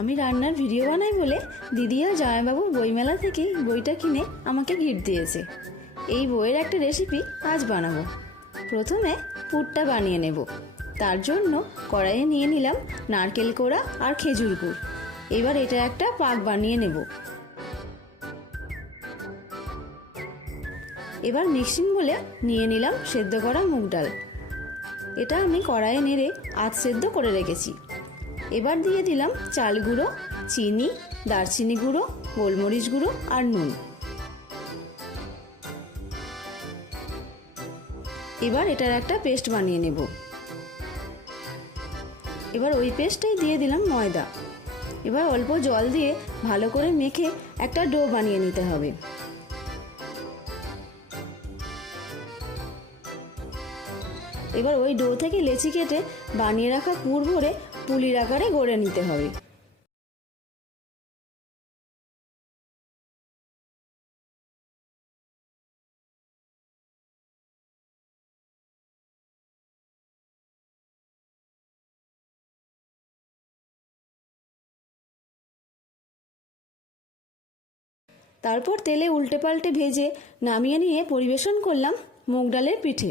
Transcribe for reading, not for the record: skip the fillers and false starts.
আমি রান্নার ভিডিও বানাই বলে দিদি আর জামাইবাবু বইমেলা থেকে বইটা কিনে আমাকে গিফট দিয়েছে। এই বইয়ের একটা রেসিপি আজ বানাবো। প্রথমে পুরটা বানিয়ে নেব। তার জন্য কড়াইয়ে নিয়ে নিলাম নারকেল কোড়া আর খেজুর গুড়। এবার এটা একটা পাক বানিয়ে নেব। এবার মিক্সিং বলে নিয়ে নিলাম সেদ্ধ করা মুগ ডাল। এটা আমি কড়াইয়ে নেড়ে আধ সেদ্ধ করে রেখেছি। এবার দিয়ে দিলাম চাল গুঁড়ো, চিনি, দারচিনি গুঁড়ো, গোলমরিচ গুঁড়ো আর নুন। এবার এটার একটা পেস্ট বানিয়ে নেব। এবার ওই পেস্টটাই দিয়ে দিলাম ময়দা। এবার অল্প জল দিয়ে ভালো করে মেখে একটা ডো বানিয়ে নিতে হবে। এবার ওই ডো থেকে লেচি কেটে বানিয়ে রাখা পুর ভরে পুলির আকারে গড়ে নিতে হবে। তারপর তেলে উল্টে পাল্টে ভেজে নামিয়ে নিয়ে পরিবেশন করলাম মুগ ডালের পিঠে।